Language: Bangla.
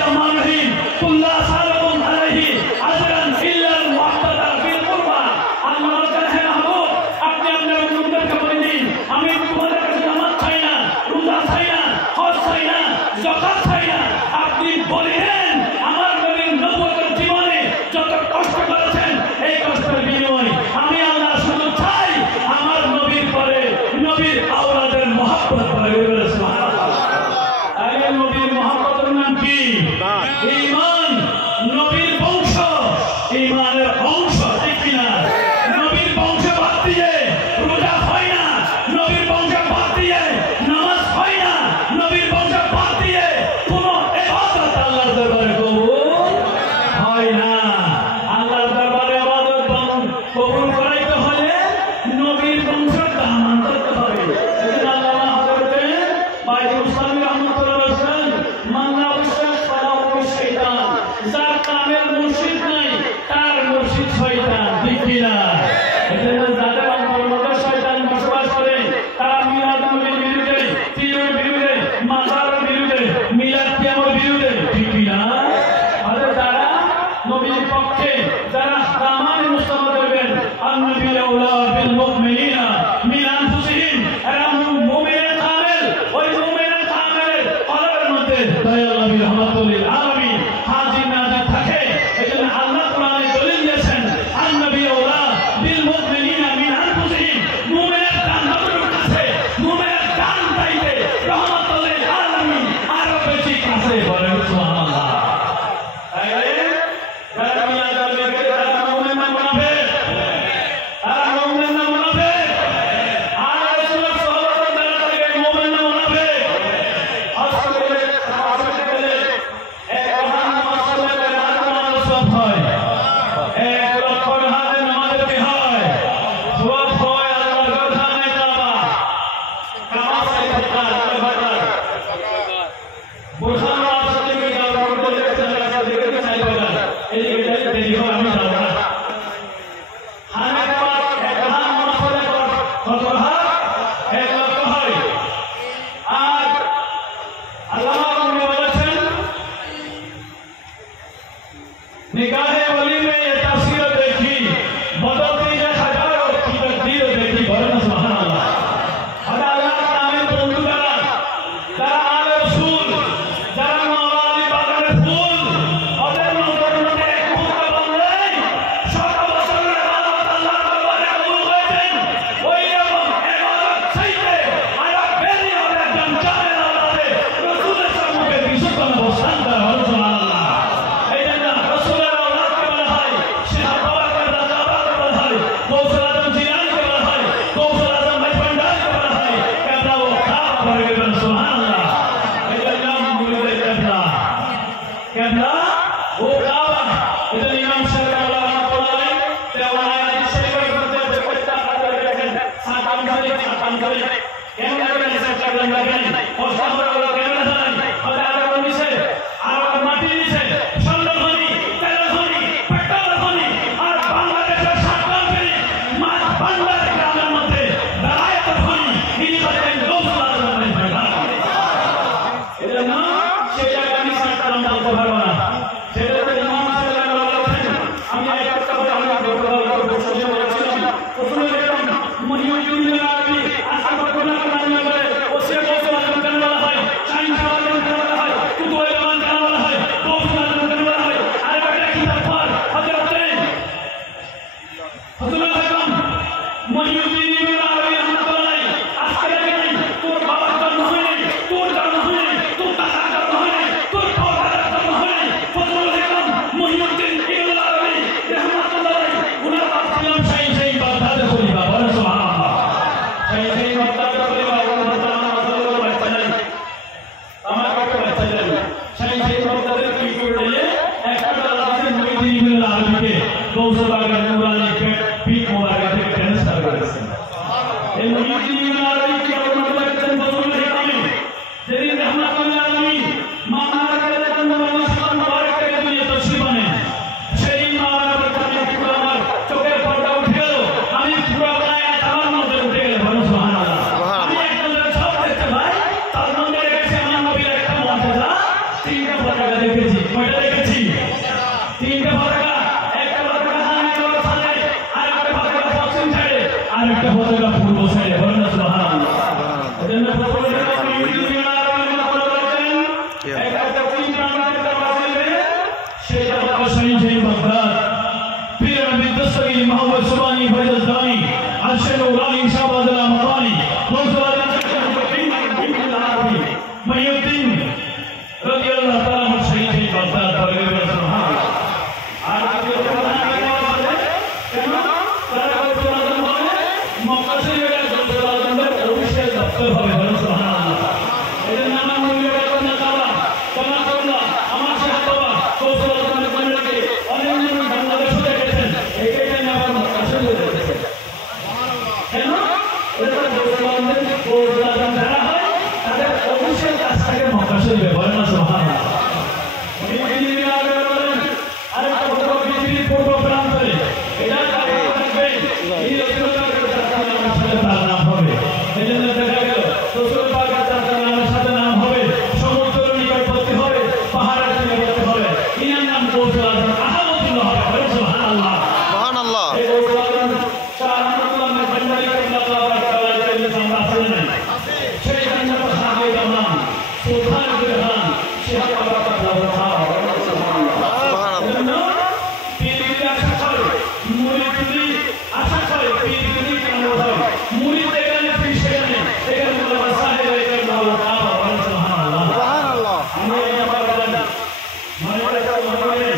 বিসমিল্লাহির রহমানির রহিম কুল্লা সালাকুম আলাইহি আজরান ইল্লাল মুআত্তাদা ফিল কুরবা। আল্লাহ বলেন হে মাহবুব আপনি আপনার উম্মতকে বলে দিন আমি তোমাদের কাছে নামাজ চাই না, রোজা চাই না, হজ চাই না, যাকাত চাই না। আপনি বলেন আমার নবীর নবুয়তের জীবনে যত কষ্ট করেছেন এই কষ্টের বিনিময়ে আমি আল্লাহ শুধু চাই আমার নবীর পরে নবীর আওলাদের মহব্বত করে। সুবহানাল্লাহ। আরে নবীর মহব্বতের নাম কি? ঈমান। নবীর বংশ ঈমানের অংশ, ঠিক কিনা? নবীর বংশ বাদ দিয়ে রোজা হয় না, নবীর বংশ বাদ দিয়ে নামাজ হয় না, নবীর বংশ বাদ দিয়ে কোনো ইবাদত আল্লাহর দরবারে কবুল হয় না। আল্লাহর দরবারে ইবাদত কবুল করাইতে হলে নবীর বংশের দামান করতে হবে। এজন্য আল্লামা হযরত বাইতুল ইসলামী রাহমাতুল্লাহ বলেন মান লা বিশ্বাস ফালা শাইতান, যার কামেল মুর্শিদ নাই তার মুর্শিদ শয়তান, ঠিক কিনা? এজন্য যাদের অন্তরের মধ্যে শয়তান বসবাস করে তারা মিলাদ নবীর বিরুদ্ধে, পীরের বিরুদ্ধে, মাজারের বিরুদ্ধে, মিলাদ কিয়ামের বিরুদ্ধে, ঠিক কিনা? আর যারা নবীর পক্ষে যারা দামানে মুস্তাফা করবেন আন-নবী আউলা বিল মুমিনিনা মিন আনফুসিহিম, এরা মুমিনের কামেল, ওই মুমিনের কামেলের কলবের মধ্যে দয়াল নবী রাহমাতুল লিল আলামিন হাজির নাজির থাকে। এজন্য আল্লাহ কোরআনে দলিল দিয়েছেন আন-নবী আউলা বিল মুমিনিনা মিন আনফুসিহিম, মুমিনের কান নবীর কাছে, মুমিনের কান চাইতে রাহমাতুল লিল আলামিন আরো বেশি কাছে। বলেন সুবহানাল্লাহ। যারা মিলাদ করবে তারা মুমিন না মুনাফিক? তারা মুমিন না মুনাফিক? পতাকা দেখেছি। কয়টা দেখেছি? তিনটা পতাকা। একটা পতাকা হামিদুল সালে, আরেকটা পতাকা পশ্চিম সাইডে, আরেকটা পতাকা পূর্ব সাইডে। বলেন না সুবহানাল্লাহ। এজন্য প্রথমে একটা চিন্তা আমাদের কাছে সেটা হলো শহীদ বাগদাদ পীর নবী দস্তগীর মোহাম্মদ সুবহানী ফয়জদানি আরশে নুরানি শাহবাজ আল-মাদানি গৌসুল মহিউদ্দিন রাদিয়াল্লাহু তাআলা শহীদ বাগদাদ বলে সুবহানাল্লাহ। আর আগে কেন তারা বলে মক্কা শরীফের গৌসুল আজমের অভিষেক দপ্তর হবে। বলে সুবহানাল্লাহ। এর নাম মূল্য না কাবা কামা করলা আমার সাথে বাবা গৌসুল আজমের কমিটিকে অনেক জন বাংলাদেশে দেখেছেন। এইটাই না আমার মক্কা শরীফে দেখেছেন। কেন এটা গৌসুল আজম যারা হয় তাদের অভিষেক আজকে মক্কা শরীফে। বলে না সুবহানাল্লাহ। আরেকটা বড় পৃথিবীর পূর্ব প্রান্তরে এটা থাকবে এই তার নাম হবে। এই জন্য দেখা গেল রসুল পাকের তার নামের সাথে নাম হবে, সমুদ্রের নিকটবর্তী হবে, পাহাড়ের নিকটবর্তী হবে। ইনার নাম গৌসুল আজম আহমদুল্লাহ হবে। বলে সুবহানাল্লাহ। সুবহানাল্লাহ। এই গৌসুল আজম শাহ আহমদুল্লাহ ভান্ডারী আল্লাহ তাআলা আমরা আসলে নাই সেই জন্য সাহাবীদের নাম সুলতান বিরহান শিহাব আল্লাহ তাআলা সুবহানাল্লাহ। পীরগিরি আশা করে মুরিদি আশা করে পীরগিরি কেন হয় মুরিদ এখানে পীর সেখানে এখানে বলা সাহেব এখানে আল্লাহ তাআলা সুবহানাল্লাহ। সুবহানাল্লাহ। আমরা এই ব্যাপারে মানে